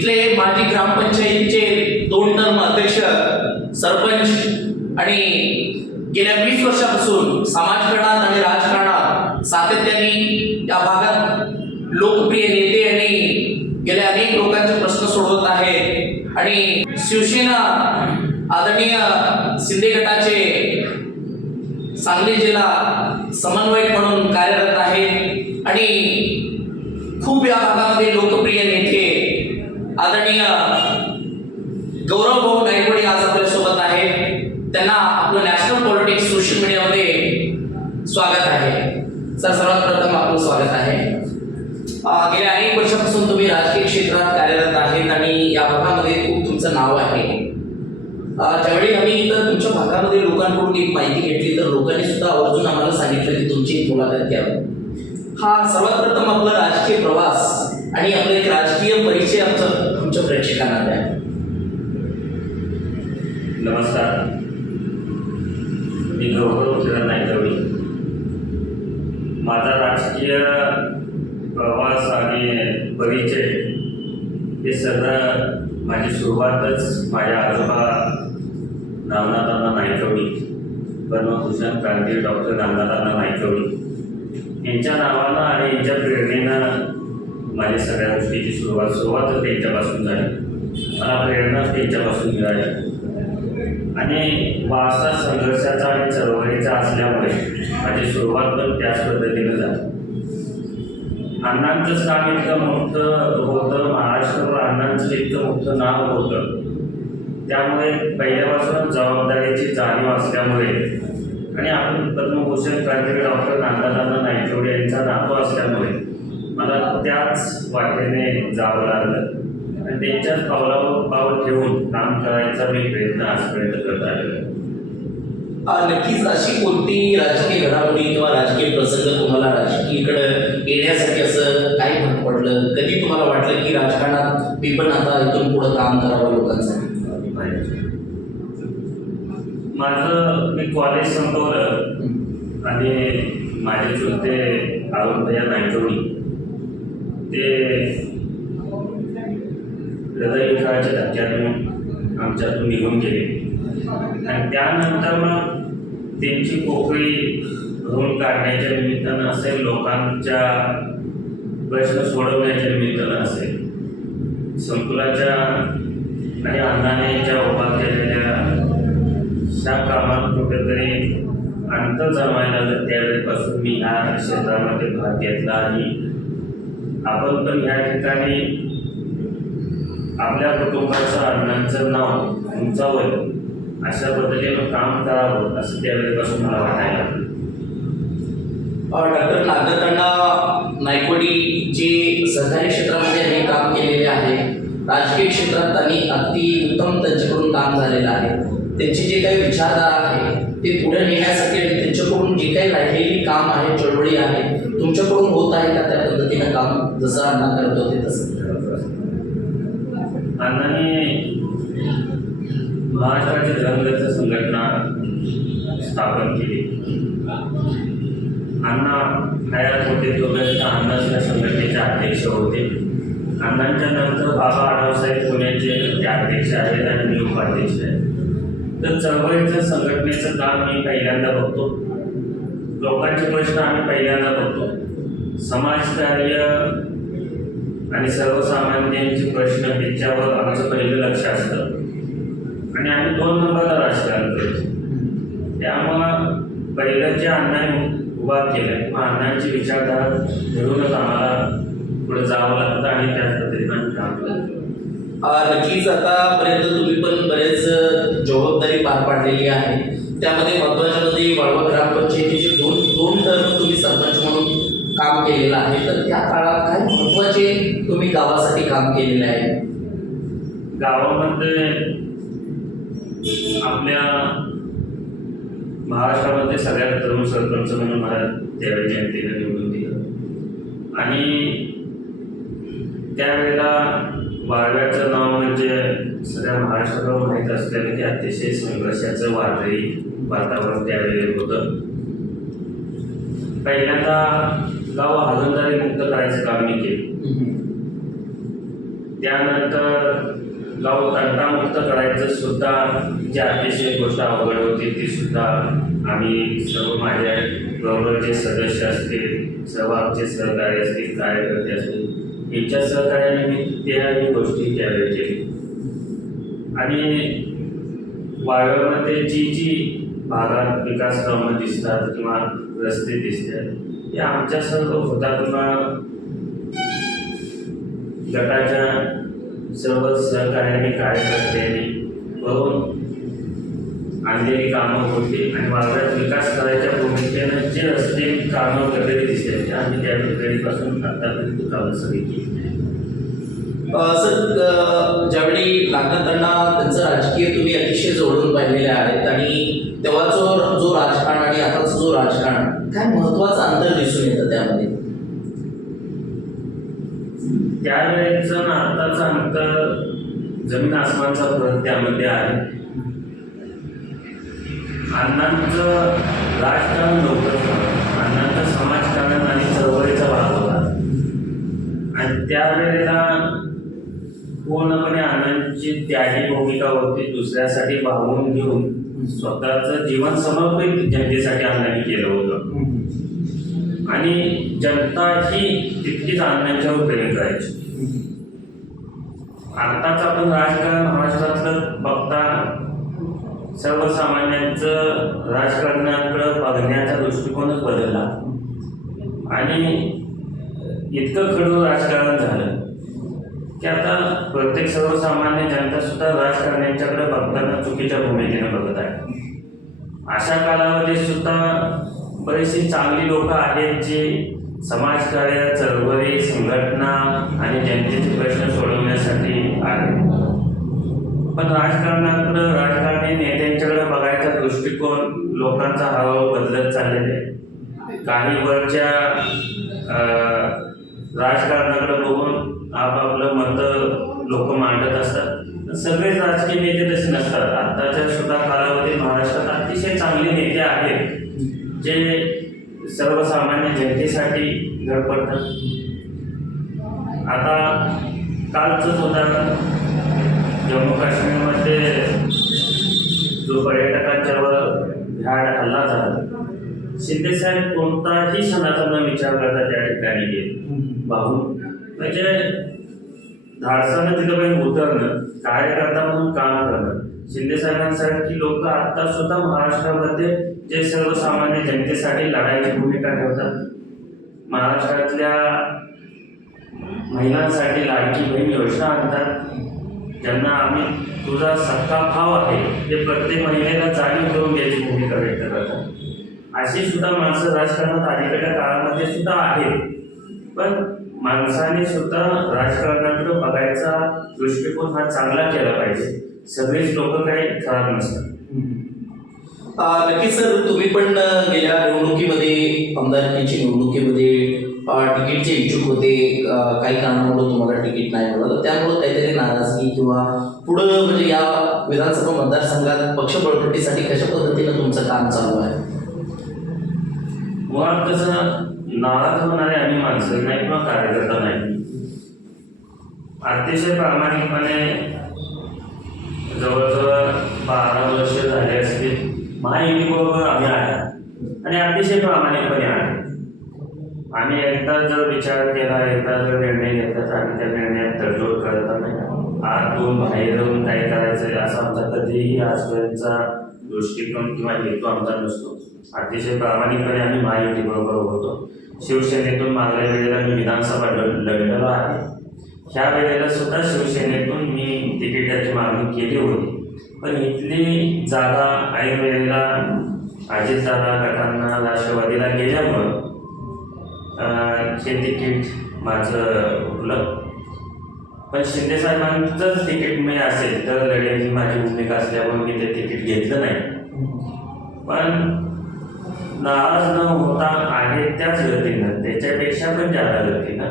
इथले माजी ग्रामपंचायतीचे दोन टर्म अध्यक्ष सरपंच आणि गेल्या वीस वर्षापासून समाजकारणात आणि राजकारणात सातत्याने या भागात लोकप्रिय नेते आणि गेल्या अनेक लोकांचे प्रश्न सोडवत आहेत आणि शिवसेना आदरणीय शिंदे गटाचे सांगली जिल्हा समन्वयक म्हणून कार्यरत आहेत. आणि खूप या भागामध्ये लोकप्रिय नेते आदरणीय गौरव भाऊ गायकवाडी आज आपल्यासोबत आहे. त्यांना आपलं नॅशनल पॉलिटिक्स सोशल मीडियामध्ये स्वागत आहे. सर सर्वात प्रथम आपलं स्वागत आहे. गेल्या अनेक वर्षापासून तुम्ही राजकीय क्षेत्रात कार्यरत आहेत आणि या भागामध्ये खूप तुमचं नाव आहे. ज्यावेळी आम्ही इथं तुमच्या भागामध्ये लोकांकडून एक माहिती घेतली तर लोकांनी सुद्धा आवर्जून आम्हाला सांगितलं की तुमची एक मुलाखत घ्यावी हा सर्वात प्रथम आपला राजकीय प्रवास आणि आपलं एक राजकीय परिचय आमचं तुमच्या प्रेक्षकांना द्या नमस्कार. मी गौरव किरण नायकवी माझा राजकीय प्रवास आणि परिचय हे सगळं माझी सुरुवातच माझ्या आजोबा रामनाथांना नायकवी पद्मभूषण क्रांती डॉक्टर रामनाथांना नायकवी यांच्या नावानं आणि यांच्या प्रेरणेनं माझ्या सगळ्या गोष्टीची सुरुवात सुरुवातच त्यांच्यापासून झाली. मला प्रेरणाच त्यांच्यापासून मिळाली. आणि वारसा संघर्षाचा आणि चळवळीचा असल्यामुळे माझी सुरुवात पण त्याच पद्धतीनं झाली. अण्णांचं स्थान इतकं मोठं होतं महाराष्ट्रावर अण्णांचं इतकं मोठं नाव होतं. त्यामुळे पहिल्यापासून जबाबदारीची जाणीव असल्यामुळे आणि आपण पद्मभूषण क्रांतिवीर डॉक्टर नांदादांना नायकवडे यांचा नातो असल्यामुळे मला त्याच वाटेने जावं लागलं. आणि त्यांच्याच पावलावर पाऊल ठेवून काम करायचा मी प्रयत्न आजपर्यंत करत आलेलो नक्कीच अशी कोणती राजकीय घडामोडी किंवा राजकीय प्रसंग तुम्हाला राजकीयकडे येण्यासाठी असं काय भाग पडलं? कधी तुम्हाला वाटलं की राजकारणात मी पण आता इथून पुढे काम करावं लोकांसाठी? माझं मी कॉलेज संपवलं आणि माझे चुलते अरुणभैया नायकवडी ते हृदयविकाराच्या धक्क्यातून आमच्यातून निघून गेले. आणि त्यानंतर मग त्यांची पोकळी भरून काढण्याच्या निमित्तानं असेल लोकांच्या प्रश्न सोडवण्याच्या निमित्तानं असेल संकुलाच्या आणि अण्णाने ज्या उभा केलेल्या त्या कामात कुठेतरी अंतर जमायला त्यावेळेपासून मी ह्या क्षेत्रामध्ये भाग घेतला आणि आपण पण ह्या ठिकाणी आपल्या कुटुंबाचं अण्णांचं नाव उंचावं अशा पद्धतीनं काम करावं असं त्यावेळेपासून मला वाटायला डॉक्टर नागदत्तांना नायकोडी जे सहकारी क्षेत्रामध्ये त्यांनी काम केलेले आहे. राजकीय क्षेत्रात त्यांनी अगदी उत्तम त्यांच्याकडून काम झालेलं आहे. त्यांची जे काही विचारधारा आहे ते पुढे नेण्यासाठी आणि त्यांच्याकडून जे काही राहिलेली काम आहे चळवळी आहे तुमच्याकडून होत आहे का त्या पद्धतीनं काम? जसं अण्णा करत होते तसं अण्णाने महाराष्ट्राची धर्मदत्त संघटना स्थापन केली. अण्णा हयात होते तोपर्यंत अण्णा या संघटनेचे अध्यक्ष होते. अण्णांच्या नंतर बाबा आढावसाहेब पुण्याचे ते अध्यक्ष आहेत आणि मी उपाध्यक्ष आहे. तर चळवळीचं संघटनेचं काम मी पहिल्यांदा बघतो. लोकांचे प्रश्न आम्ही पहिल्यांदा बघतो. समाजकार्य आणि सर्वसामान्यांचे प्रश्न त्याच्यावर आमचं पहिलं लक्ष असतं. आणि आम्ही दोन नंबरला राजकारण करतो. त्यामुळं पहिलं जे अण्णाने उभा केलं मग अण्णांची विचारधारा घेऊनच आम्हाला पुढे जावं लागतं आणि त्याच पद्धतीनं आम्ही काम करतो. नक्कीच आतापर्यंत तुम्ही पण बरेच जबाबदारी पार पाडलेली आहे. त्यामध्ये महत्वाच्यामध्ये वळवा ग्रामपंचायत दोन दोन टर्म तुम्ही सरपंच म्हणून काम केलेलं आहे तर त्या काळात काय महत्त्वाचे तुम्ही गावासाठी काम केलेले आहे? गावामध्ये आपल्या महाराष्ट्रामध्ये सगळ्यात तरुण सरपंच म्हणून मला त्यावेळी जनतेने निवडून दिलं. आणि त्यावेळेला वारव्याचं नाव म्हणजे सगळ्या महाराष्ट्राला माहीत असल्याने की अतिशय संघर्षाचं वादळी वातावरण त्यावेळी होतं. पहिल्यांदा गाव हागणदारी मुक्त करायचं काम मी केलं. त्यानंतर गाव तंटामुक्त करायचं सुद्धा जी अतिशय गोष्ट अवघड होती ती सुद्धा आम्ही सर्व माझ्या बरोबर जे सदस्य असतील सर्व आमचे सहकारी असतील कार्यकर्ते असतील यांच्या सहकार्याने मी त्याही गोष्टी त्यावेळी केली आणि वाळव्यामध्ये जी जी भागात विकास कामं दिसतात किंवा रस्ते दिसतात ते आमच्या सर्व हुतात्मा गटाच्या सर्व सहकार्याने कार्यकर्त्यांनी करून आणलेली कामं होती आणि वाळव्यात विकास करायच्या भूमिकेनं जे रस्ते कामं वगैरे दिसते आम्ही त्या वेळेपासून आतापर्यंत कामं सगळी केली. सर ज्यावेळी नागनाथांना त्यांचं राजकीय तुम्ही अतिशय जोडून पाहिलेले आहेत आणि तेव्हाचं जो राजकारण आणि आताचं जो राजकारण काय महत्वाचं अंतर दिसून येतं त्यामध्ये? त्यावेळेच आणि आत्ताचं अंतर जमीन आसमानचा फरक त्यामध्ये आहे. अण्णांचं राजकारण नव्हतं अण्णांचं समाजकारण आणि चळवळीचा भाग होता. आणि त्यावेळेला पूर्णपणे अण्णांची त्याही भूमिका होती दुसऱ्यासाठी भावून घेऊन स्वतःचं जीवन समर्पित जनतेसाठी अण्णांनी केलं होतं. आणि जनता ही तितकीच अण्णांच्यावर प्रेम करायची आत्ताच आपण राजकारण महाराष्ट्रातलं बघता सर्वसामान्यांचं राजकारणाकडं बघण्याचा दृष्टिकोनच बदलला. आणि इतकं खडू राजकारण झालं. की आता प्रत्येक सर्वसामान्य जनता सुद्धा राजकारण्यांच्याकडे बघताना चुकीच्या भूमिकेने बघत आहे. अशा कालावधीत सुद्धा बरीचशी चांगली लोक आहेत जी समाजकार्य चळवळी संघटना आणि जनतेचे प्रश्न सोडवण्यासाठी आहेत. पण राजकारणाकडं राजकारणी नेत्यांच्याकडे बघायचा दृष्टिकोन लोकांचा हळूहळू बदलत चाललेला आहे. काही वरच्या राजकारणाकडे बघून आपापलं मतं लोक मांडत असतात. सगळेच राजकीय नेते तसे नसतात. आत्ताच्या सुद्धा कालावधीत महाराष्ट्रात अतिशय चांगले नेते आहेत जे सर्वसामान्य जनतेसाठी धडपडतात. आता कालचंच उदाहरण. जम्मू काश्मीरमध्ये जो पर्यटकांच्यावर भ्याड हल्ला झाला शिंदे साहेब कोणताही सणाचा न विचार करता त्या ठिकाणी गेले. म्हणजे धाडसानं तिथं काही उतरणं कार्यकर्ता म्हणून काम करणं. शिंदे साहेबांसारखी लोक आता सुद्धा महाराष्ट्रामध्ये जे सर्वसामान्य जनतेसाठी लढायची भूमिका ठेवतात. महाराष्ट्रातल्या महिलांसाठी लाडकी बहीण योजना आणतात. ज्यांना आम्ही तुझा सत्ता भाव आहे ते प्रत्येक महिलेला जाणीव करून घ्यायची भूमिका व्यक्त करतात. अशी सुद्धा माणसं राजकारणात अलीकडच्या काळामध्ये सुद्धा आहेत. पण माणसाने सुद्धा राजकारणाकडे बघायचा दृष्टिकोन हा चांगला केला पाहिजे. सगळेच लोक काही खराब नसतात. नक्कीच सर तुम्ही पण गेल्या निवडणुकीमध्ये आमदारकीची निवडणुकीमध्ये तिकीटचे इच्छुक होते काही कारणामुळे तुम्हाला तिकीट नाही मिळालं. त्यामुळे काहीतरी नाराजगी किंवा पुढं म्हणजे या विधानसभा मतदारसंघात पक्ष बळकटीसाठी कशा पद्धतीनं तुमचं काम चालू आहे? मुळात कसं नाराज होणारे आम्ही माणसं नाही किंवा कार्यकर्ता नाही अतिशय प्रामाणिकपणे जवळजवळ बारा वर्ष झाले असतील. महायुनिकोवर आम्ही आहे. आणि अतिशय प्रामाणिकपणे आहे. आम्ही एकदा जर विचार केला एकदा जर निर्णय घेतला तर आम्ही त्या निर्णयात तडजोड करत नाही आतून बाहेर येऊन काय करायचं असा आमचा कधीही आजपर्यंतचा दृष्टिकोन किंवा हेतू आमचा नसतो. अतिशय प्रामाणिकपणे आम्ही महायुती बरोबर होतो. शिवसेनेतून मागल्या वेळेला मी विधानसभा लढ लढलेलो आहे. ह्या वेळेला सुद्धा शिवसेनेतून मी तिकिटाची मागणी केली होती. पण इथली जागा ऐन वेळेला अजितदादा गटांना राष्ट्रवादीला गेल्यामुळं हे तिकीट माझं हुकलं पण शिंदे साहेबांचंच तिकीट मी असेल तर लढेल ही माझी भूमिका असल्यामुळे मी ते तिकीट घेतलं नाही. पण नाराज न होता आहे त्याच गतीनं त्याच्यापेक्षा पण जादा गतीनं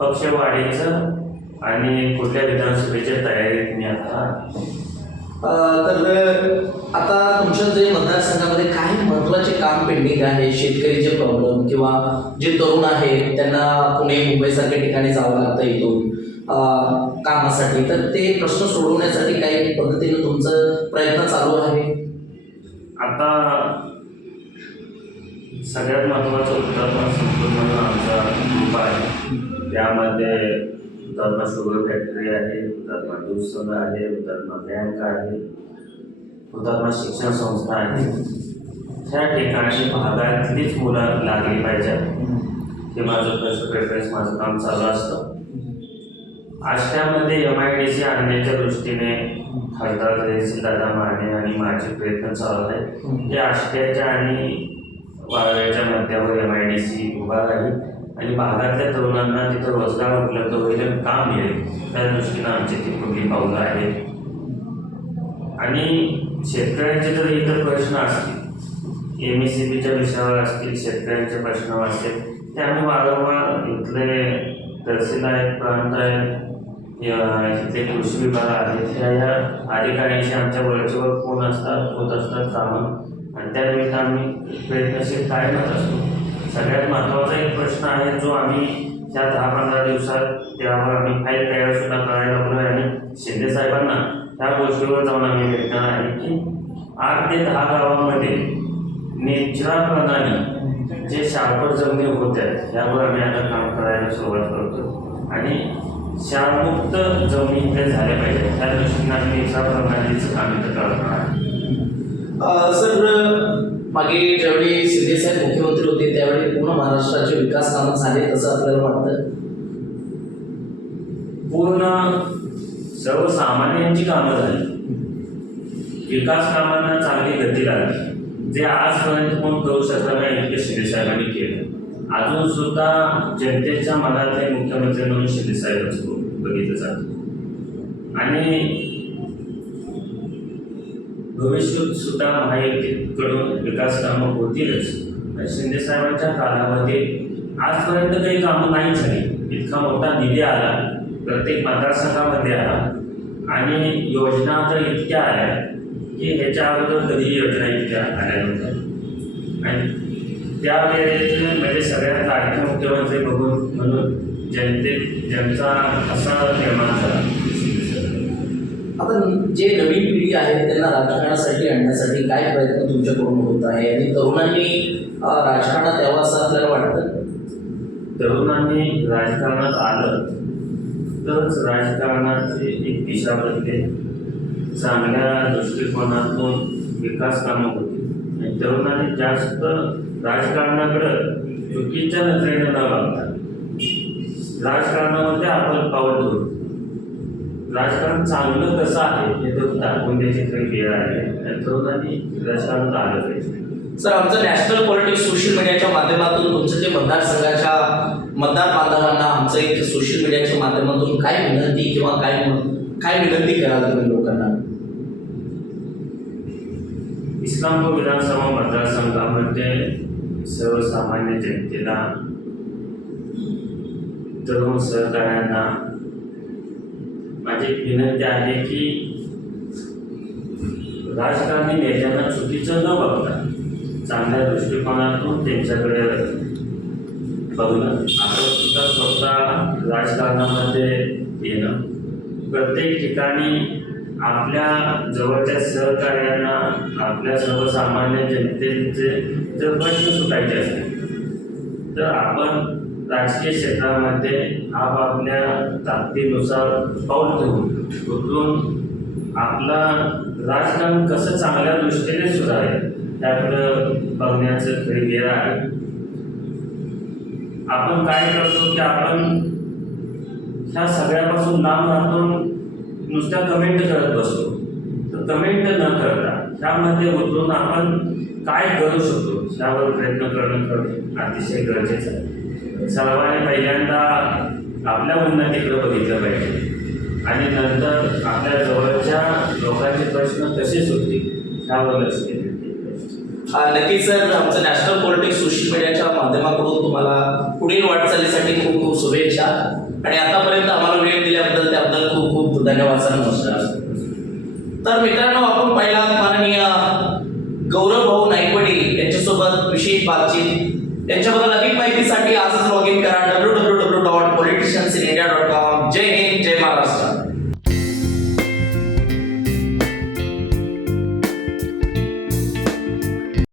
पक्षवाढीचं आणि कुठल्या विधानसभेच्या तयारीत मी आता आहे. तर आता तुमच्या जे मतदारसंघामध्ये काय महत्त्वाचे काम पेंडिंग आहे शेतकरीचे प्रॉब्लेम किंवा जे तरुण आहेत त्यांना पुणे मुंबईसारख्या ठिकाणी जावं लागतं इथून कामासाठी तर ते प्रश्न सोडवण्यासाठी काही पद्धतीने तुमचं प्रयत्न चालू आहे आता सगळ्यात महत्त्वाचं उत्तर संपूर्ण आमचा ग्रुप आहे. त्यामध्ये धर्म शुगर फॅक्टरी आहे धर्म दूध संघ आहे धर्म बँक आहे हुतात्मा शिक्षण संस्था आहे. ह्या ठिकाणी भागातलीच मुलं लागली पाहिजेत हे माझं कसं प्रेफरन्स माझं काम चालू असतं. आजच्यामध्ये एम आय डी सी आणण्याच्या दृष्टीने खासदार दादा माने आणि माझे प्रयत्न चालू आहेत. ते आष्ट्याच्या आणि वाळव्याच्या मध्यावर एम आय डी सी उभा राहील आणि भागातल्या तरुणांना तिथं रोजगार उपलब्ध होईल आणि काम मिळेल. त्या दृष्टीनं आमची ती पुढली पावलं आहेत आणि शेतकऱ्यांचे जर इतर प्रश्न असतील एम एस सी बीच्या विषयावर असतील शेतकऱ्यांचे प्रश्न असतील ते आम्ही वारंवार इथले तहसील आहेत प्रांत आहेत इथले कृषी विभाग आहेत या अधिकाऱ्यांशी आमच्या वरचेवर फोन असतात होत असतात कामं. त्यानिमित्त आम्ही प्रयत्नशील कायमच असतो. सगळ्यात महत्त्वाचा एक प्रश्न आहे जो आम्ही त्या दहा पंधरा दिवसात त्यावर आम्ही फाईल तयार सुद्धा करायला लागलो आहे आणि शिंदे साहेबांना त्या गोष्टीवर जाऊन आम्ही भेटणार आहे की आठ ते दहा गावामध्ये निचराप्रमाणे जे शार्पर जमिनी होत्या यावर आम्ही आता काम करायला सुरुवात करतो. आणि क्षारमुक्त जमिनी ते झाल्या पाहिजे त्या दृष्टीने आम्ही निचरा प्रणालीचं काम इथं करणार आहे सर मागे ज्यावेळी शिंदेसाहेब मुख्यमंत्री होते त्यावेळी पूर्ण महाराष्ट्राचे विकास कामं झाले असं आपल्याला वाटतं? पूर्ण सर्वसामान्यांची कामं झाली. विकास कामांना चांगली गती लागली. जे आजपर्यंत कोण करू शकत नाही इतके शिंदेसाहेबांनी केलं. अजून सुद्धा जनतेच्या मनातले मुख्यमंत्री म्हणून शिंदेसाहेबच बघितलं जातं. आणि भविष्यात सुद्धा महायुतीकडून विकास कामं होतीलच आणि शिंदेसाहेबांच्या कालावधीत आजपर्यंत काही कामं नाही झाली. इतका मोठा निधी आला. प्रत्येक मतदारसंघामध्ये आला. आणि योजना तर इतक्या आल्या की ह्याच्या अगोदर कधीही योजना इतक्या आल्या नव्हत्या. आणि त्यावेळेस म्हणजे सगळ्यात लाडके मुख्यमंत्री बघून म्हणून जनते ज्यांचा असा निर्माण झाला. आता जे नवीन पिढी आहे त्यांना राजकारणासाठी आणण्यासाठी काय प्रयत्न तुमच्याकडून होत आहे? आणि तरुणांनी राजकारणात यावं असं आपल्याला वाटतं? तरुणांनी राजकारणात आलं तरच राजकारणाची एक दिशा बदले चांगल्या दृष्टिकोनातून विकास कामं होती आणि तरुणांनी जास्त राजकारणाकडं चुकीच्या नजरेनं न लागतात राजकारणामध्ये आपण पाऊल होतो राजकारण चांगलं कसं आहे हे तर दाखवून द्यायची खरी वेळ आहे. आणि तरुणांनी राजकारणात आलं पाहिजे. सर आमचं नॅशनल पॉलिटिक्स सोशल मीडियाच्या माध्यमातून तुमचं जे मतदारसंघाच्या मतदार बांधवांना आमचं एक सोशल मीडियाच्या माध्यमातून काय विनंती किंवा काय काय विनंती कराल तुम्ही लोकांना? इस्लामपूर विधानसभा मतदारसंघामध्ये सर्वसामान्य जनतेला तरुण सहकाऱ्यांना माझी एक विनंती आहे की राजकारणी नेत्यांना चुकीचं न बघता चांगल्या दृष्टिकोनातून त्यांच्याकडे बघणं. आपण सुद्धा स्वतः राजकारणामध्ये येणं. प्रत्येक ठिकाणी आपल्या जवळच्या सहकार्यांना आपल्या सर्वसामान्य जनतेचे जर प्रश्न सुटायचे असतील तर आपण राजकीय क्षेत्रामध्ये आपापल्या ताकदीनुसार पाऊल घेऊन उचलून आपला राजकारण कसं चांगल्या दृष्टीने सुधारेल त्याकडं बघण्याचं खरी वेळ आहे. आपण काय करतो की आपण ह्या सगळ्यापासून लांब राहतो नुसत्या कमेंट करत बसतो. तर कमेंट न करता त्यामध्ये उतरून आपण काय करू शकतो त्यावर प्रयत्न करणं अतिशय गरजेचं आहे. सर्वांनी पहिल्यांदा आपल्या उन्नतीकडे बघितलं पाहिजे. आणि नंतर आपल्या जवळच्या लोकांचे प्रश्न कसे सुटतील त्यावर लक्ष केले नक्कीच सर. आमचं नॅशनल पॉलिटिक्स सोशल मीडियाच्या माध्यमाकडून तुम्हाला पुढील वाटचालीसाठी खूप खूप शुभेच्छा. आणि आतापर्यंत आम्हाला वेळ दिल्याबद्दल त्याबद्दल खूप खूप धन्यवाद सर. नमस्कार. तर मित्रांनो आपण पहिला माननीय गौरव भाऊ नाईकवडे यांच्यासोबत विशेष बातचीत यांच्याबद्दल अधिक माहितीसाठी आजच लॉग इन करा.